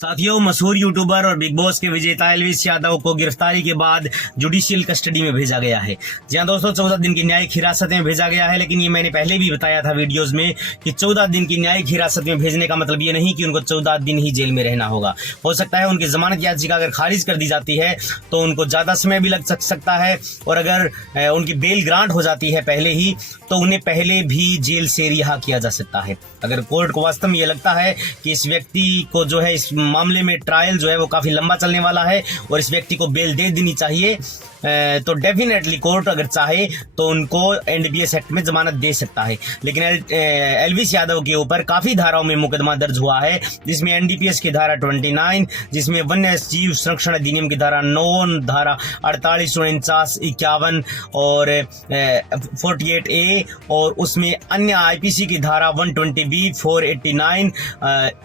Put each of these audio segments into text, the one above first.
साथियों, मशहूर यूट्यूबर और बिग बॉस के विजेता एल्विस यादव को गिरफ्तारी के बाद जुडिशियल कस्टडी में भेजा गया है। जी हां दोस्तों, 14 दिन की न्यायिक हिरासत में भेजा गया है। लेकिन ये मैंने पहले भी बताया था वीडियोस में कि 14 दिन की न्यायिक हिरासत में भेजने का मतलब ये नहीं कि उनको 14 दिन ही जेल में रहना होगा। हो सकता है उनकी जमानत याचिका अगर खारिज कर दी जाती है तो उनको ज्यादा समय भी लग सकता है, और अगर उनकी बेल ग्रांट हो जाती है पहले ही तो उन्हें पहले भी जेल से रिहा किया जा सकता है। अगर कोर्ट को वास्तव में ये लगता है कि इस व्यक्ति को जो है, इस मामले में ट्रायल जो है वो काफी लंबा चलने वाला है और इस व्यक्ति को बेल दे देनी चाहिए, तो डेफिनेटली कोर्ट अगर चाहे तो उनको एनडीपीएस एक्ट में जमानत दे सकता है। लेकिन एल्विस यादव के ऊपर काफी धाराओं में मुकदमा दर्ज हुआ है, जिसमें एनडीपीएस की धारा 29, जिसमें वन्य जीव संरक्षण अधिनियम की धारा 9, धारा 48, 49, 51 और 48A, और उसमें अन्य आईपीसी की धारा 120B, 489,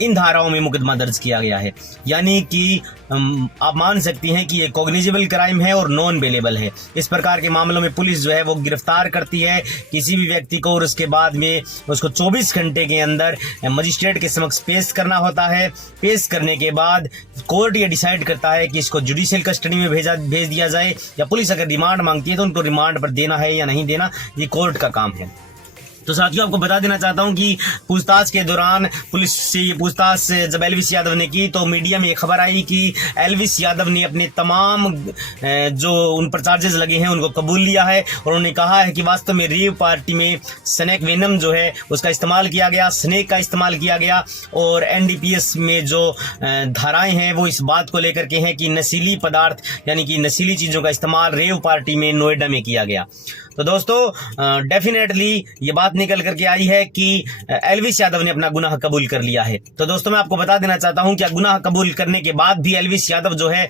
इन धाराओं में मुकदमा दर्ज किया गया है। यानी कि आप मान सकती हैं कि ये कॉग्निजेबल क्राइम है और नॉन बेलेबल है। इस प्रकार के मामलों में पुलिस जो है वो गिरफ्तार करती है किसी भी व्यक्ति को, और उसके बाद में उसको 24 घंटे के अंदर मजिस्ट्रेट के समक्ष पेश करना होता है। पेश करने के बाद कोर्ट ये डिसाइड करता है कि इसको जुडिशियल कस्टडी में भेज दिया जाए, या पुलिस अगर रिमांड मांगती है तो उनको रिमांड पर देना है या नहीं देना, ये कोर्ट का काम है। तो साथियों, आपको बता देना चाहता हूं कि पूछताछ के दौरान पुलिस से ये पूछताछ जब एल्विस यादव ने की तो मीडिया में ये खबर आई कि एल्विस यादव ने अपने तमाम जो उन पर चार्जेस लगे हैं उनको कबूल लिया है, और उन्होंने कहा है कि वास्तव में रेव पार्टी में स्नेक वेनम जो है उसका इस्तेमाल किया गया, स्नेक का इस्तेमाल किया गया, और एनडीपीएस में जो धाराएं हैं वो इस बात को लेकर के हैं कि नशीली पदार्थ यानी कि नशीली चीजों का इस्तेमाल रेव पार्टी में नोएडा में किया गया। तो दोस्तों, डेफिनेटली ये बात निकल करके आई है कि एल्विस यादव ने अपना गुनाह कबूल कर लिया है। तो दोस्तों, मैं आपको बता देना चाहता हूं कि गुनाह कबूल करने के बाद भी एल्विस यादव जो है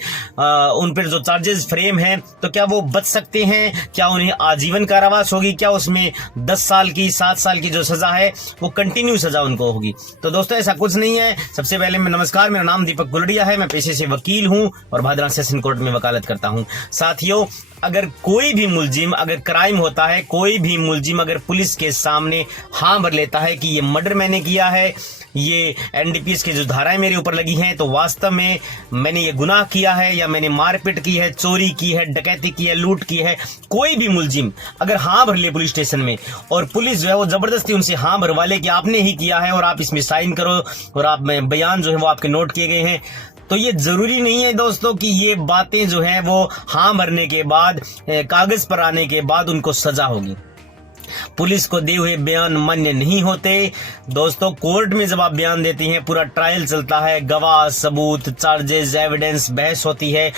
उन पर जो चार्जेस फ्रेम हैं, तो क्या वो बच सकते हैं? क्या उन्हें आजीवन कारावास होगी? क्या उसमें 10 साल की 7 साल की जो सजा है वो कंटिन्यू सजा उनको होगी? तो दोस्तों, ऐसा कुछ नहीं है। सबसे पहले नमस्कार, मेरा नाम दीपक गुलड़िया है, मैं पेशे से वकील हूं और भादरा सेशन कोर्ट में वकालत करता हूं। साथियों, अगर कोई भी मुलजिम, अगर क्राइम होता है, कोई भी मुलजिम अगर पुलिस के सामने हाँ भर लेता है कि ये मर्डर मैंने किया है, ये एनडीपीएस की जो धाराएं मेरे ऊपर लगी हैं, तो वास्तव में मैंने ये गुनाह किया है, या मैंने मारपीट की है, चोरी की है, डकैती की है, लूट की है, कोई भी मुलजिम अगर हाँ भर ले पुलिस स्टेशन में, और पुलिस जो है वो जबरदस्ती उनसे हाँ भरवा ले कि आपने ही किया है और आप इसमें साइन करो, और आप बयान जो है वो आपके नोट किए गए हैं, तो ये जरूरी नहीं है दोस्तों कि ये बातें जो है वो हाँ भरने के बाद, कागज पर आने के बाद उनको सजा होगी। पुलिस को दिए हुए बयान मान्य नहीं होते दोस्तों। कोर्ट में जब आप बयान देती हैं, पूरा ट्रायल चलता है, गवाह, सबूत, चार्जेस, एविडेंस, बहस होती है,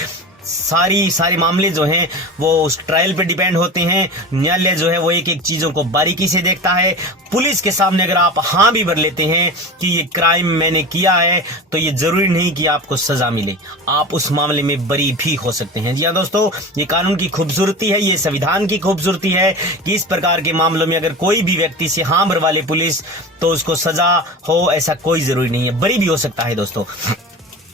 सारी मामले जो हैं वो उस ट्रायल पे डिपेंड होते हैं। न्यायालय जो है वो एक एक चीजों को बारीकी से देखता है। पुलिस के सामने अगर आप हाँ भी भर लेते हैं कि ये क्राइम मैंने किया है, तो ये जरूरी नहीं कि आपको सजा मिले, आप उस मामले में बरी भी हो सकते हैं। जी हाँ दोस्तों, ये कानून की खूबसूरती है, ये संविधान की खूबसूरती है कि इस प्रकार के मामलों में अगर कोई भी व्यक्ति से हाँ भरवा ले पुलिस, तो उसको सजा हो ऐसा कोई जरूरी नहीं है, बरी भी हो सकता है दोस्तों,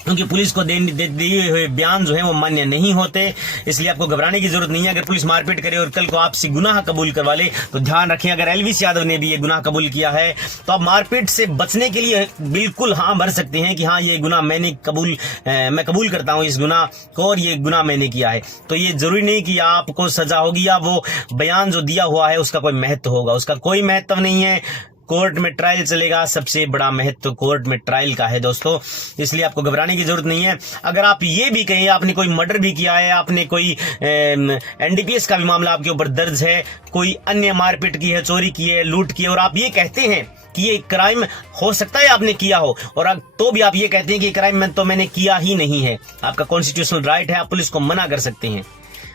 क्योंकि पुलिस को दिए हुए बयान जो है वो मान्य नहीं होते। इसलिए आपको घबराने की जरूरत नहीं है। अगर पुलिस मारपीट करे और कल को आपसे गुनाह कबूल करवा ले, तो ध्यान रखें, अगर एल्विस यादव ने भी ये गुनाह कबूल किया है तो आप मारपीट से बचने के लिए बिल्कुल हाँ भर सकते हैं कि हाँ ये गुनाह मैं कबूल करता हूँ इस गुनाह को, और ये गुनाह मैंने किया है। तो ये जरूरी नहीं कि आपको सजा होगी या वो बयान जो दिया हुआ है उसका कोई महत्व होगा, उसका कोई महत्व नहीं है। कोर्ट में ट्रायल चलेगा, सबसे बड़ा महत्व कोर्ट में ट्रायल का है दोस्तों, इसलिए आपको घबराने की जरूरत नहीं है। अगर आप ये भी कहें आपने कोई मर्डर भी किया है, आपने कोई एनडीपीएस का भी मामला आपके ऊपर दर्ज है, कोई अन्य मारपीट की है, चोरी की है, लूट की है, और आप ये कहते हैं कि ये क्राइम हो सकता है आपने किया हो, और तो भी आप ये कहते हैं कि क्राइम मैंने किया ही नहीं है, आपका कॉन्स्टिट्यूशनल राइट है, आप पुलिस को मना कर सकते हैं।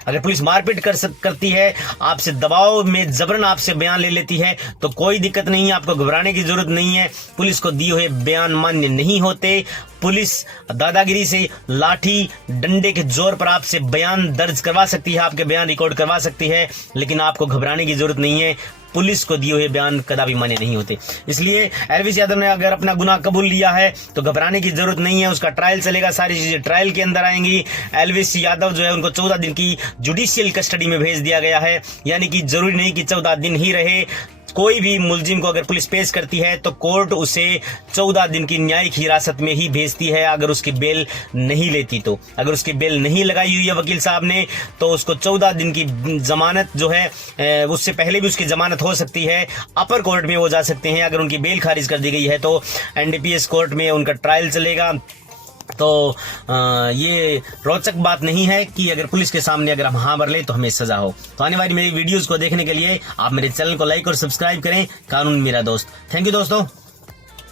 अगर पुलिस मारपीट करती है, आपसे दबाव में जबरन आपसे बयान ले लेती है, तो कोई दिक्कत नहीं है, आपको घबराने की जरूरत नहीं है। पुलिस को दिए हुए बयान मान्य नहीं होते। पुलिस दादागिरी से, लाठी डंडे के जोर पर आपसे बयान दर्ज करवा सकती है, आपके बयान रिकॉर्ड करवा सकती है, लेकिन आपको घबराने की जरूरत नहीं है। पुलिस को दिए हुए बयान कदापि मान्य नहीं होते। इसलिए एल्विस यादव ने अगर अपना गुनाह कबूल लिया है तो घबराने की जरूरत नहीं है, उसका ट्रायल चलेगा, सारी चीजें ट्रायल के अंदर आएंगी। एल्विस यादव जो है उनको 14 दिन की जुडिशियल कस्टडी में भेज दिया गया है, यानी कि जरूरी नहीं कि 14 दिन ही रहे, कोई भी मुलजिम को अगर पुलिस पेश करती है तो कोर्ट उसे 14 दिन की न्यायिक हिरासत में ही भेजती है, अगर उसकी बेल नहीं लेती तो। अगर उसकी बेल नहीं लगाई हुई है वकील साहब ने तो उसको 14 दिन की जमानत जो है उससे पहले भी उसकी जमानत हो सकती है। अपर कोर्ट में वो जा सकते हैं। अगर उनकी बेल खारिज कर दी गई है तो एनडीपीएस कोर्ट में उनका ट्रायल चलेगा। तो ये रोचक बात नहीं है कि अगर पुलिस के सामने अगर हम हाँ भर ले तो हमें सजा हो। तो आने वाली मेरी वीडियोस को देखने के लिए आप मेरे चैनल को लाइक और सब्सक्राइब करें। कानून मेरा दोस्त। थैंक यू दोस्तों।